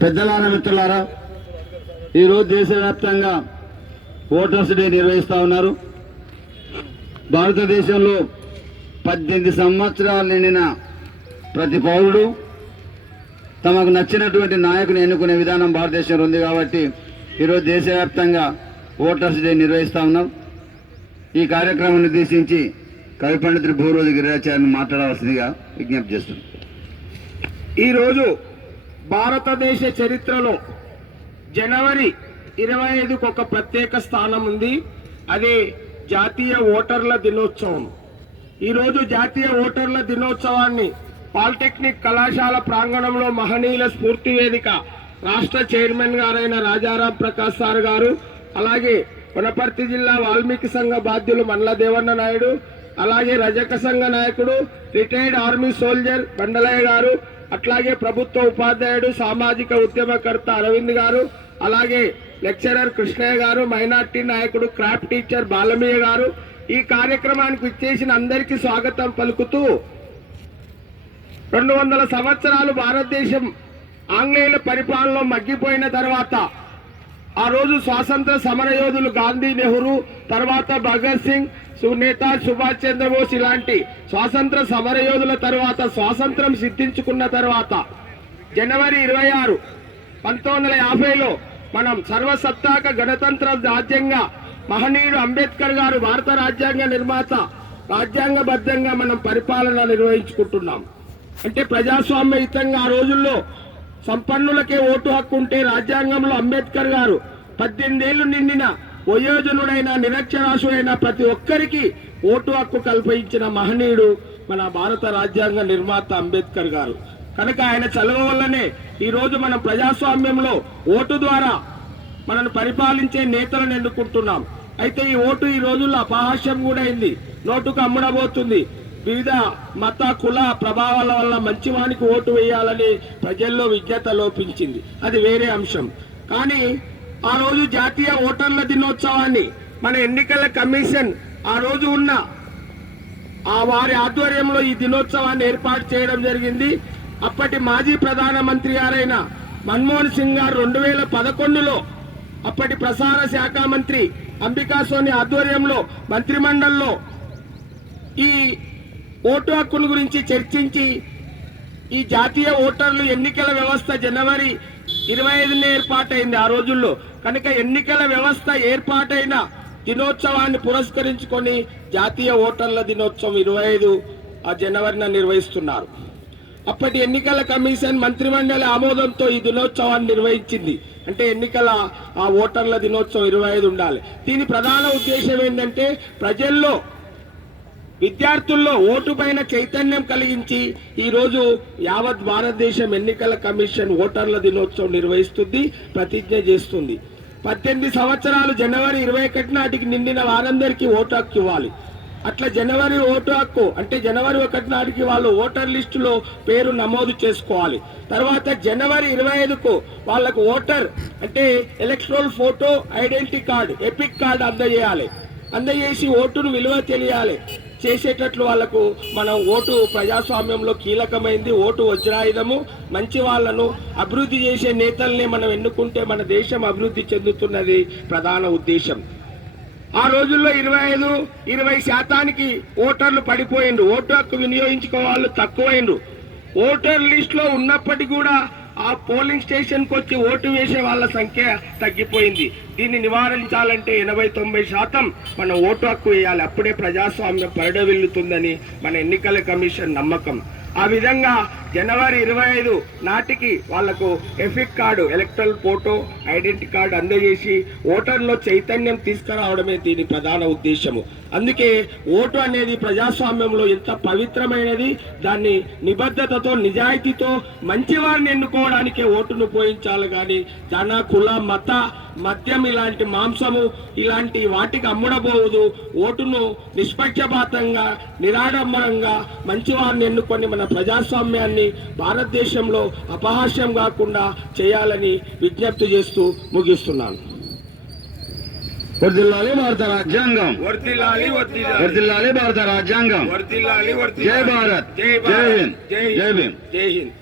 పెద్దలారా మిత్రులారా, ఈరోజు దేశవ్యాప్తంగా ఓటర్స్ డే నిర్వహిస్తూ ఉన్నారు. భారతదేశంలో 18 సంవత్సరాలు నిండిన ప్రతి పౌరుడు తమకు నచ్చినటువంటి నాయకుని ఎన్నుకునే విధానం భారతదేశంలో ఉంది. కాబట్టి ఈరోజు దేశవ్యాప్తంగా ఓటర్స్ డే నిర్వహిస్తూ ఉన్నాం. ఈ కార్యక్రమాన్ని ఉద్దేశించి కవి పండితుడు భూరోజు గిరిరాచార్యని మాట్లాడవలసిందిగా విజ్ఞప్తి చేస్తున్నాం. ఈరోజు భారతదేశ చరిత్రలో జనవరి 25కు ఒక ప్రత్యేక స్థానం ఉంది. అదే జాతీయ ఓటర్ల దినోత్సవం. ఈరోజు జాతీయ ఓటర్ల దినోత్సవాన్ని పాలిటెక్నిక్ కళాశాల ప్రాంగణంలో మహనీయుల స్ఫూర్తి వేదిక రాష్ట్ర చైర్మన్ గారైన రాజారాం ప్రకాష్ సార్ గారు, అలాగే వనపర్తి జిల్లా వాల్మీకి సంఘ బాధ్యులు మండల దేవన్న నాయుడు, అలాగే రజక సంఘ నాయకుడు రిటైర్డ్ ఆర్మీ సోల్జర్ బండలయ్య గారు, అట్లాగే ప్రభుత్వ ఉపాధ్యాయుడు సామాజిక ఉద్యమకర్త అరవింద్ గారు, అలాగే లెక్చరర్ కృష్ణయ్య గారు, మైనార్టీ నాయకుడు క్రాఫ్ట్ టీచర్ బాలమయ్య గారు ఈ కార్యక్రమానికి ఇచ్చేసిన అందరికీ స్వాగతం పలుకుతూ 200 సంవత్సరాలు భారతదేశం ఆంగ్లేయుల పరిపాలనలో మగ్గిపోయిన తర్వాత ఆ రోజు స్వాతంత్ర సమరయోధులు గాంధీ, నెహ్రూ, తర్వాత భగత్ సింగ్, నేతాజీ సుభాష్ చంద్రబోస్ ఇలాంటి స్వాతంత్ర సమరయోధుల తర్వాత స్వాతంత్రం సిద్ధించుకున్న తర్వాత జనవరి 26, 1950లో మనం సర్వసత్తాక గణతంత్ర రాజ్యంగా మహనీయుడు అంబేద్కర్ గారు భారత రాజ్యాంగ నిర్మాత రాజ్యాంగబద్ధంగా మనం పరిపాలన నిర్వహించుకుంటున్నాం. అంటే ప్రజాస్వామ్యయుతంగా ఆ రోజుల్లో సంపన్నులకే ఓటు హక్కు ఉంటే రాజ్యాంగంలో అంబేద్కర్ గారు 18 ఏళ్లు నిండిన వయోజనుడైన నిరక్షరాస్యుడైన ప్రతి ఒక్కరికి ఓటు హక్కు కల్పించిన మహనీయుడు మన భారత రాజ్యాంగ నిర్మాత అంబేద్కర్ గారు. కనుక ఆయన చలవ వల్లనే ఈరోజు మనం ప్రజాస్వామ్యంలో ఓటు ద్వారా మనను పరిపాలించే నేతలను ఎన్నుకుంటున్నాం. అయితే ఈ ఓటు ఈ రోజుల్లో అపహాస్యం కూడా అయింది, నోటుకు అమ్ముడబోతుంది. వివిధ మత కుల ప్రభావాల వల్ల మంచివానికి ఓటు వేయాలని ప్రజల్లో విజ్ఞత లోపించింది, అది వేరే అంశం. కానీ ఆ రోజు జాతీయ ఓటర్ల దినోత్సవాన్ని మన ఎన్నికల కమిషన్ ఆ రోజు ఉన్న వారి ఆధ్వర్యంలో ఈ దినోత్సవాన్ని ఏర్పాటు చేయడం జరిగింది. అప్పటి మాజీ ప్రధానమంత్రి గారైన మన్మోహన్ సింగ్ గారు 2011లో అప్పటి ప్రసార శాఖ మంత్రి అంబికా సోని ఆధ్వర్యంలో మంత్రిమండలిలో ఈ ఓటు హక్కుల గురించి చర్చించి ఈ జాతీయ ఓటర్లు ఎన్నికల వ్యవస్థ జనవరి 25నే ఏర్పాటైంది ఆ రోజుల్లో. కనుక ఎన్నికల వ్యవస్థ ఏర్పాటైన దినోత్సవాన్ని పురస్కరించుకొని జాతీయ ఓటర్ల దినోత్సవం 25 జనవరిన నిర్వహిస్తున్నారు. అప్పటి ఎన్నికల కమిషన్ మంత్రిమండలి ఆమోదంతో ఈ దినోత్సవాన్ని నిర్వహించింది. అంటే ఎన్నికల ఓటర్ల దినోత్సవం 25 ఉండాలి. దీని ప్రధాన ఉద్దేశం ఏంటంటే ప్రజల్లో విద్యార్థుల్లో ఓటు పైన చైతన్యం కలిగించి ఈరోజు యావత్ భారతదేశం ఎన్నికల కమిషన్ ఓటర్ల దినోత్సవం నిర్వహిస్తుంది, ప్రతిజ్ఞ చేస్తుంది. 18 సంవత్సరాలు జనవరి 21 నాటికి నిండిన వారందరికీ ఓటు హక్కు ఇవ్వాలి. అట్లా జనవరి ఓటు హక్కు అంటే జనవరి 1 నాటికి వాళ్ళు ఓటర్ లిస్టులో పేరు నమోదు చేసుకోవాలి. తర్వాత జనవరి 25కు వాళ్ళకు ఓటర్ అంటే electoral photo identity card epic card అందజేయాలి. అందజేసి ఓటును విలువ తెలియాలి చేసేటట్లు వాళ్లకు మనం ఓటు ప్రజాస్వామ్యంలో కీలకమైంది. ఓటు వజ్రాయుధము. మంచి వాళ్లను అభివృద్ధి చేసే నేతల్ని మనం ఎన్నుకుంటే మన దేశం అభివృద్ధి చెందుతున్నది ప్రధాన ఉద్దేశం. ఆ రోజుల్లో 25-20% ఓటర్లు పడిపోయిండ్రు, ఓటు హక్కు వినియోగించుకోవాళ్ళు తక్కువైండ్రు. ఓటర్ లిస్ట్ లో ఉన్నప్పటికీ కూడా ఆ పోలింగ్ స్టేషన్ కు వచ్చి ఓటు వేసే వాళ్ళ సంఖ్య తగ్గిపోయింది. దీన్ని నివారించాలంటే 80-90% మనం ఓటు హక్కు వేయాలి. అప్పుడే ప్రజాస్వామ్యం పరిడవిల్లుతుందని మన ఎన్నికల కమిషన్ నమ్మకం. ఆ విధంగా జనవరి 25 నాటికి వాళ్లకు epic card electoral photo identity card అందజేసి ఓటర్లో చైతన్యం తీసుకురావడమే దీని ప్రధాన ఉద్దేశము. అందుకే ఓటు అనేది ప్రజాస్వామ్యంలో ఎంత పవిత్రమైనది. దాన్ని నిబద్ధతతో నిజాయితీతో మంచివారిని ఎన్నుకోవడానికే ఓటును ఉపయోగించాలి. కానీ ధన కుల మత మద్యం ఇలాంటి మాంసము ఇలాంటి వాటికి అమ్ముడబోదు. ఓటును నిష్పక్షపాతంగా నిరాడంబరంగా మంచివారిని ఎన్నుకొని మన ప్రజాస్వామ్యాన్ని భారతదేశంలో అపహాస్యం కాకుండా చేయాలని విజ్ఞప్తి చేస్తూ ముగిస్తున్నాను. వర్ధిల్లాలి భారత రాజ్యాంగం, వర్ధిల్లాలి వర్ధిల్లాలి భారత రాజ్యాంగం. వర్ధిల్లాలి జై భారత్, జై హింద్, జై భీమ్, జై హింద్.